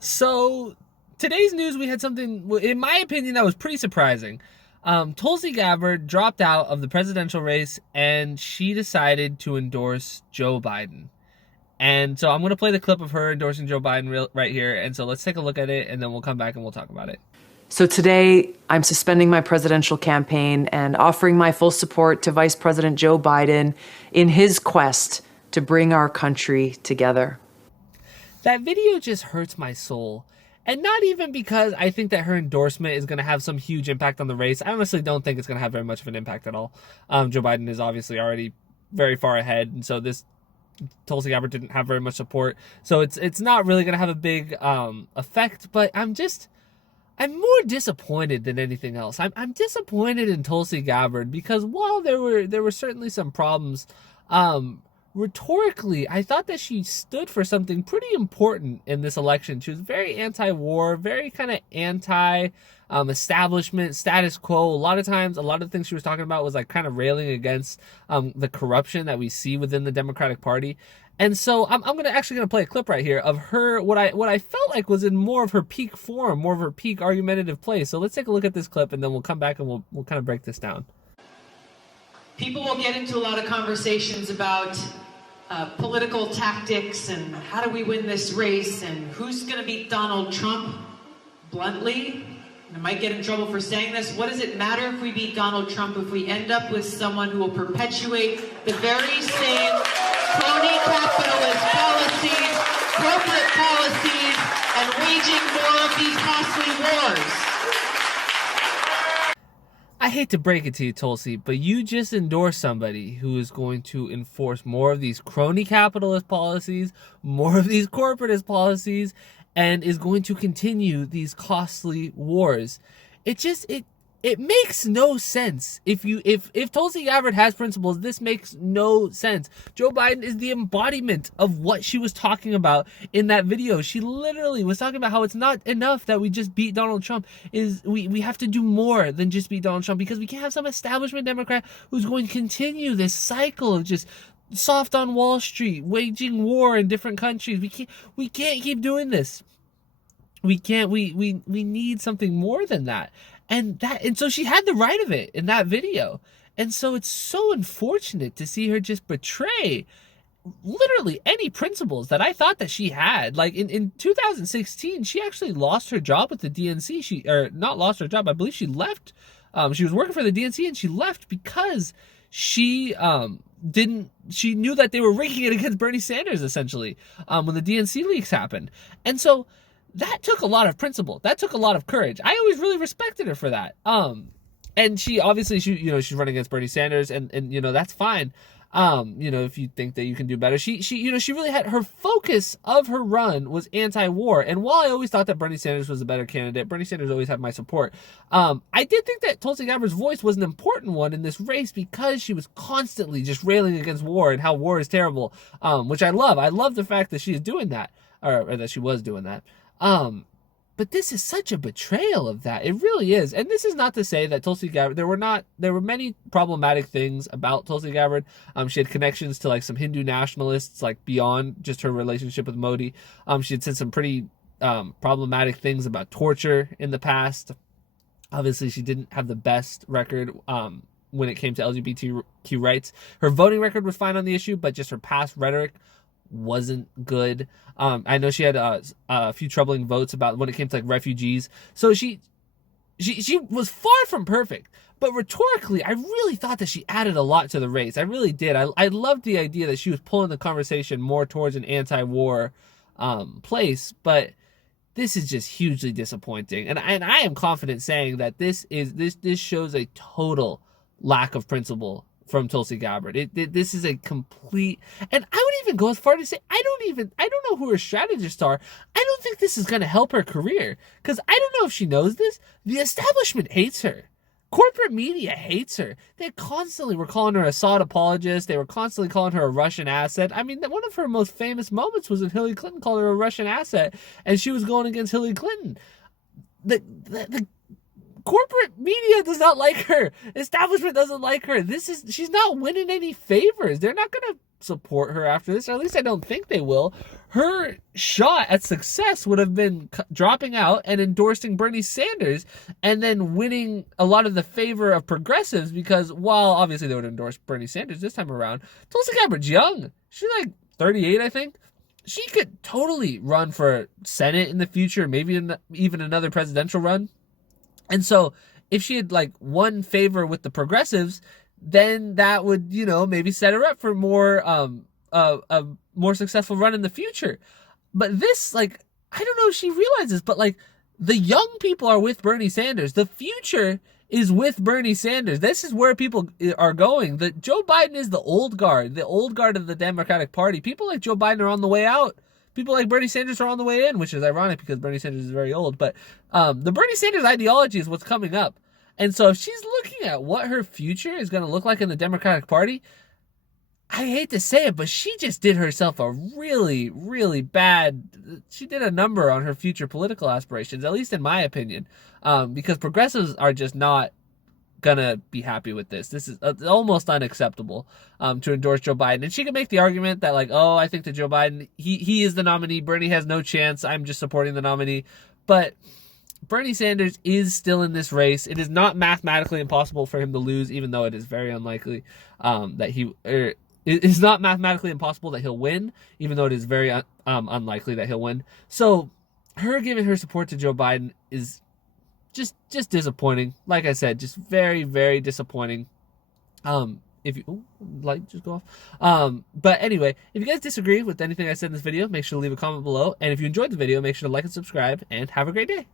So today's news, we had something, in my opinion, that was pretty surprising. Tulsi Gabbard dropped out of the presidential race and she decided to endorse Joe Biden. And so I'm going to play the clip of her endorsing Joe Biden right here. And so let's take a look at it and then we'll come back and we'll talk about it. So today, I'm suspending my presidential campaign and offering my full support to Vice President Joe Biden in his quest to bring our country together. That video just hurts my soul. And not even because I think that her endorsement is going to have some huge impact on the race. I honestly don't think it's going to have very much of an impact at all. Joe Biden is obviously already very far ahead. And so this Tulsi Gabbard didn't have very much support. So it's not really going to have a big effect. But I'm more disappointed than anything else. I'm disappointed in Tulsi Gabbard because while there were certainly some problems, rhetorically, I thought that she stood for something pretty important in this election. She was very anti-war, very kind of anti-establishment, status quo. A lot of times, a lot of the things she was talking about was like kind of railing against the corruption that we see within the Democratic Party. And so I'm actually gonna play a clip right here of her, what I felt like was in more of her peak form, more of her peak argumentative play. So let's take a look at this clip and then we'll come back and we'll kind of break this down. People will get into a lot of conversations about political tactics and how do we win this race and who's going to beat Donald Trump. Bluntly, and I might get in trouble for saying this, what does it matter if we beat Donald Trump if we end up with someone who will perpetuate the very same crony capitalist policies, corporate policies, and waging more of these costly wars? I hate to break it to you, Tulsi, but you just endorsed somebody who is going to enforce more of these crony capitalist policies, more of these corporatist policies, and is going to continue these costly wars. It makes no sense. If Tulsi Gabbard has principles, this makes no sense. Joe Biden is the embodiment of what she was talking about in that video. She literally was talking about how it's not enough that we just beat Donald Trump. We have to do more than just beat Donald Trump because we can't have some establishment Democrat who's going to continue this cycle of just soft on Wall Street, waging war in different countries. We can't keep doing this. We need something more than that. And so she had the right of it in that video. And so it's so unfortunate to see her just betray literally any principles that I thought that she had. Like in 2016, she actually lost her job with the DNC. Not lost her job, I believe she left. She was working for the DNC and she left because she knew that they were rigging it against Bernie Sanders essentially when the DNC leaks happened. And so that took a lot of principle. That took a lot of courage. I always really respected her for that. And she obviously she's running against Bernie Sanders and that's fine. If you think that you can do better. She really had her focus of her run was anti-war. And while I always thought that Bernie Sanders was a better candidate, Bernie Sanders always had my support. I did think that Tulsi Gabbard's voice was an important one in this race because she was constantly just railing against war and how war is terrible. Which I love. I love the fact that she is doing that, or that she was doing that. But this is such a betrayal of that. It really is. And this is not to say that Tulsi Gabbard, there were many problematic things about Tulsi Gabbard. She had connections to like some Hindu nationalists, like beyond just her relationship with Modi. She had said some pretty problematic things about torture in the past. Obviously, she didn't have the best record when it came to LGBTQ rights. Her voting record was fine on the issue, but just her past rhetoric wasn't good. I know she had a few troubling votes about when it came to like refugees. So she was far from perfect, but rhetorically, I really thought that she added a lot to the race. I really did. I loved the idea that she was pulling the conversation more towards an anti-war place, but this is just hugely disappointing. And I am confident saying that this shows a total lack of principle from Tulsi Gabbard. This is a complete, and I would even go as far to say I don't know who her strategists are. I don't think this is going to help her career because I don't know if she knows this. The establishment hates her. Corporate media hates her. They constantly were calling her a Assad apologist. They were constantly calling her a Russian asset. I mean, one of her most famous moments was when Hillary Clinton called her a Russian asset and she was going against Hillary Clinton. The corporate media does not like her. Establishment doesn't like her. She's not winning any favors. They're not going to support her after this, or at least I don't think they will. her shot at success would have been dropping out and endorsing Bernie Sanders and then winning a lot of the favor of progressives, because while obviously they would endorse Bernie Sanders this time around, Tulsi Gabbard's young. She's like 38, I think. She could totally run for Senate in the future, maybe even another presidential run. And so if she had like won favor with the progressives, then that would, you know, maybe set her up for more a more successful run in the future. But this, like, I don't know if she realizes, but like the young people are with Bernie Sanders. The future is with Bernie Sanders. This is where people are going. The Joe Biden is the old guard of the Democratic Party. People like Joe Biden are on the way out. People like Bernie Sanders are on the way in, which is ironic because Bernie Sanders is very old. But the Bernie Sanders ideology is what's coming up. And so if she's looking at what her future is going to look like in the Democratic Party, I hate to say it, but she just did herself a really, really bad... She did a number on her future political aspirations, at least in my opinion, because progressives are just not going to be happy with this. This is almost unacceptable to endorse Joe Biden. And she can make the argument that, like, oh, I think that Joe Biden, he is the nominee. Bernie has no chance. I'm just supporting the nominee. But Bernie Sanders is still in this race. It is not mathematically impossible for him to lose, even though it is very unlikely that he... It's not mathematically impossible that he'll win, even though it is very unlikely that he'll win. So her giving her support to Joe Biden is just disappointing. Like I said, just very, very disappointing. If you light just go off. But anyway, if you guys disagree with anything I said in this video, make sure to leave a comment below. And if you enjoyed the video, make sure to like and subscribe, and have a great day.